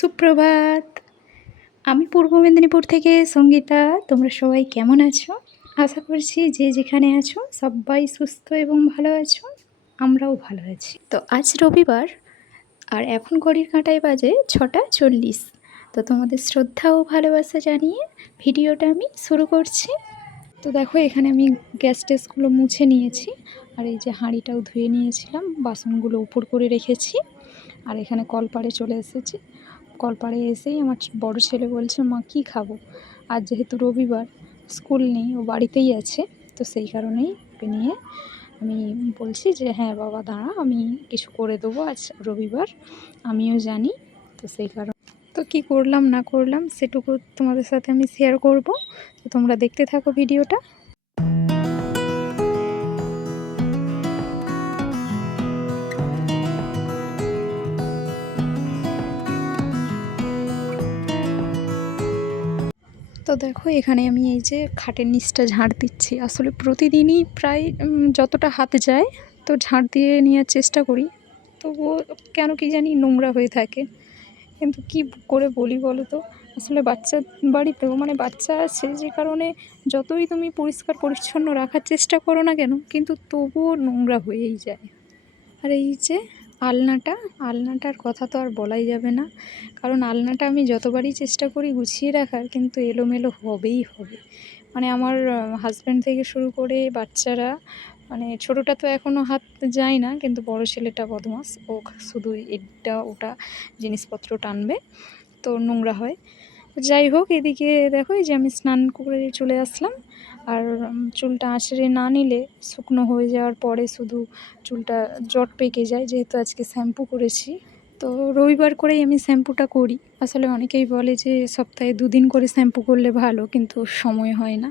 সুপ্রভাত। আমি পূর্ব মেদিনীপুর থেকে সঙ্গীতা। তোমরা সবাই কেমন আছো? আশা করছি যে যেখানে আছো সবাই সুস্থ এবং ভালো আছো। আমরাও ভালো আছি। তো আজ রবিবার আর এখন ঘড়ির কাঁটায় বাজে 6:40। তো তোমাদের শ্রদ্ধা ও ভালোবাসা জানিয়ে ভিডিওটা আমি শুরু করছি। তো দেখো এখানে আমি গ্যাস টেসগুলো মুছে নিয়েছি, আর এই যে হাঁড়িটাও ধুয়ে নিয়েছিলাম, বাসনগুলো উপর করে রেখেছি। আর এখানে কলপাড়ে চলে এসেছি। কলপাড়ে এসেই আমার বড় ছেলে বলছে, মা কী খাবো? আর যেহেতু রবিবার, স্কুল নেই, ও বাড়িতেই আছে, তো সেই কারণেই ওকে নিয়ে আমি বলছি যে হ্যাঁ বাবা দাঁড়া, আমি কিছু করে দেবো, আজ রবিবার আমিও জানি। তো সেই কারণে তো কী করলাম না করলাম সেটুকু তোমাদের সাথে আমি শেয়ার করব। তো তোমরা দেখতে থাকো ভিডিওটা। তো দেখো এখানে আমি এই যে খাটের নিচটা ঝাড় দিচ্ছি। আসলে প্রতিদিনই প্রায় যতটা হাতে যায় তো ঝাড় দিয়ে নেওয়ার চেষ্টা করি, তবুও কেন কি জানি নোংরা হয়ে থাকে। কিন্তু কি করে বলি বলো তো, আসলে বাচ্চা বাড়িতেও মানে বাচ্চা আছে, যে কারণে যতই তুমি পরিষ্কার পরিচ্ছন্ন রাখার চেষ্টা করো না কেন, কিন্তু তবুও নোংরা হয়েই যায়। আর এই যে আলনাটার কথা তো আর বলাই যাবে না, কারণ আলনাটা আমি যতবারই চেষ্টা করি গুছিয়ে রাখার, কিন্তু এলোমেলো হবেই হবে। মানে আমার হাজব্যান্ড থেকে শুরু করে বাচ্চারা, মানে ছোটোটা তো এখনও হাত যায় না, কিন্তু বড় ছেলেটা বদমাস, ও শুধু এটা ওটা জিনিসপত্র টানবে, তো নোংরা হয়। যাই হোক, এদিকে দেখো এই যে আমি স্নান করে চলে আসলাম। আর চুলটা আঁচড়ে না নিলে শুকনো হয়ে যাওয়ার পরে শুধু চুলটা জট পেকে যায়, যেহেতু আজকে শ্যাম্পু করেছি। তো রবিবার করেই আমি শ্যাম্পুটা করি। আসলে অনেকেই বলে যে সপ্তাহে 2 দিন করে শ্যাম্পু করলে ভালো, কিন্তু সময় হয় না,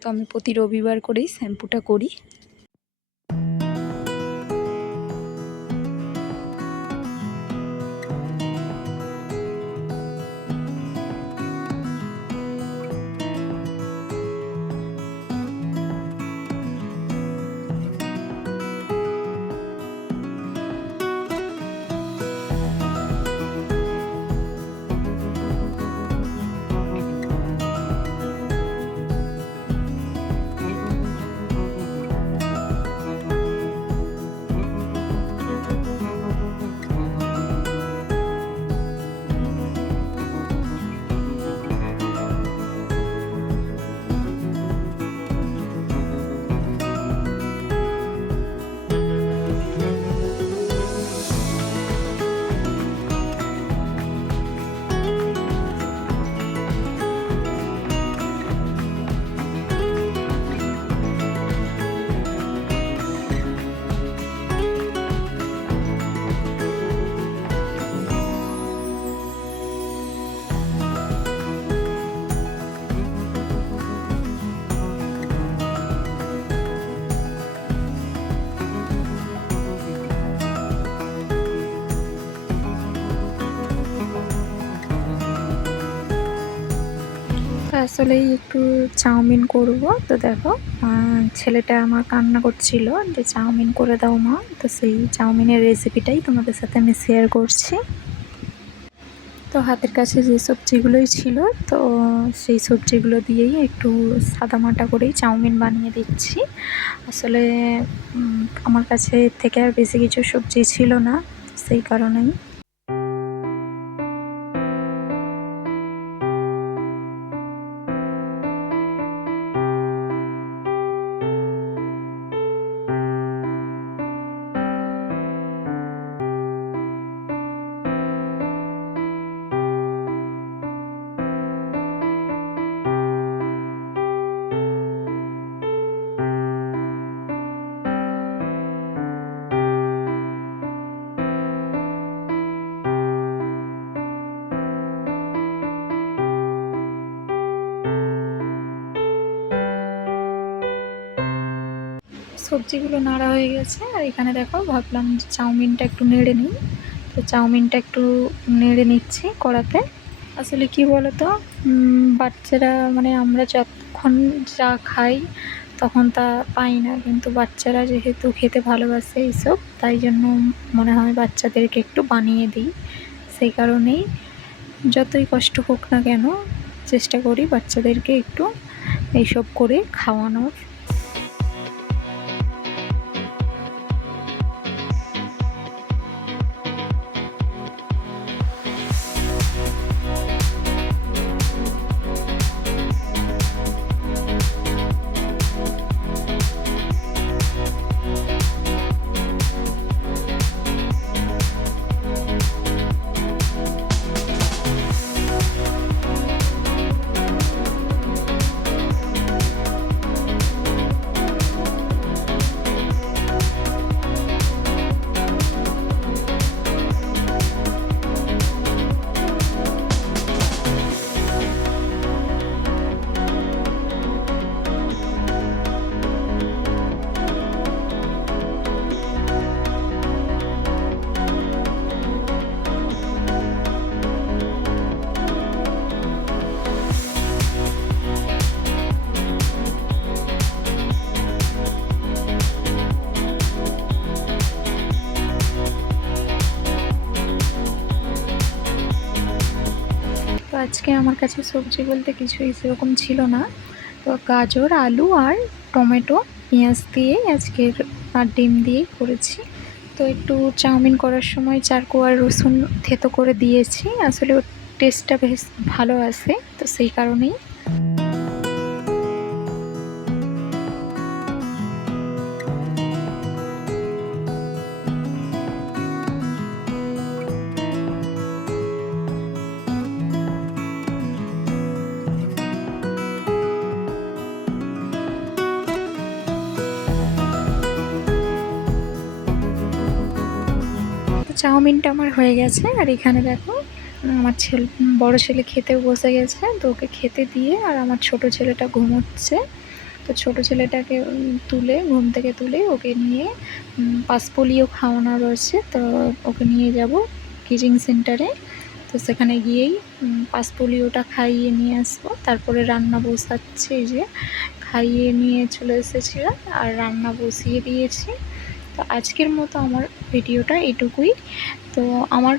তো আমি প্রতি রবিবার করেই শ্যাম্পুটা করি। আসলেই একটু চাউমিন করব। তো দেখো ছেলেটা আমার কান্না করছিল যে চাউমিন করে দাও মা, তো সেই চাউমিনের রেসিপিটাই তোমাদের সাথে আমি শেয়ার করছি। তো হাতের কাছে যে সবজিগুলোই ছিল, তো সেই সবজিগুলো দিয়েই একটু সাদামাটা করেই চাউমিন বানিয়ে দিচ্ছি। আসলে আমার কাছে এর থেকে আর বেশি কিছু সবজি ছিল না, সেই কারণেই। সবজিগুলো নাড়া হয়ে গেছে, আর এখানে দেখো ভাবলাম যে চাউমিনটা একটু নেড়ে নিই। তো চাউমিনটা একটু নেড়ে নিচ্ছি কড়াতে। আসলে কি বলো তো, বাচ্চারা মানে আমরা যতক্ষণ যা খাই তখন তা পাই না, কিন্তু বাচ্চারা যেহেতু খেতে ভালোবাসে এইসব, তাই জন্য মনে হয় বাচ্চাদেরকে একটু বানিয়ে দিই। সেই কারণেই যতই কষ্ট হোক না কেন চেষ্টা করি বাচ্চাদেরকে একটু এইসব করে খাওয়ানোর। তো আজকে আমার কাছে সবজি বলতে কিছুই সেরকম ছিল না, তো গাজর, আলু আর টমেটো, পেঁয়াজ দিয়ে আজকের আর ডিম দিয়েই করেছি। তো একটু চাউমিন করার সময় চারকোয়া আর রসুন থেতো করে দিয়েছি, আসলে ওর টেস্টটা বেশ ভালো আসে, তো সেই কারণেই। চাউমিনটা আমার হয়ে গেছে, আর এখানে দেখো আমার বড় ছেলে খেতেও বসে গেছে, তো ওকে খেতে দিয়ে আর আমার ছোট ছেলেটা ঘুমোচ্ছে। তো ছোট ছেলেটাকে তুলে ঘুম থেকে তুলে ওকে নিয়ে পাঁচপোলিও খাওয়ানো রয়েছে, তো ওকে নিয়ে যাব কিচিং সেন্টারে। তো সেখানে গিয়েই পাঁচপোলিওটা খাইয়ে নিয়ে আসবো, তারপরে রান্না বসাচ্ছে, এই যে খাইয়ে নিয়ে চলে এসেছিলাম আর রান্না বসিয়ে দিয়েছি। তো আজকের মতো আমার ভিডিওটা এটুকুই। তো আমার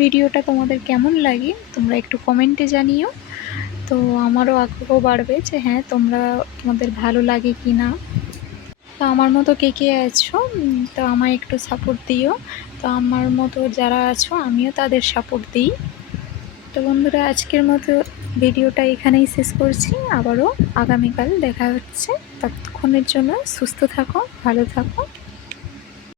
ভিডিওটা তোমাদের কেমন লাগে তোমরা একটু কমেন্টে জানিও, তো আমারও আগ্রহ বাড়বে যে হ্যাঁ তোমাদের ভালো লাগে কি না। তো আমার মতো কে কে আছো, তো আমায় একটু সাপোর্ট দিও। তো আমার মতো যারা আছো আমিও তাদের সাপোর্ট দিই। তো বন্ধুরা, আজকের মতো ভিডিওটা এখানেই শেষ করছি, আবারও আগামীকাল দেখা হচ্ছে। ততক্ষণের জন্য সুস্থ থাকো, ভালো থাকো।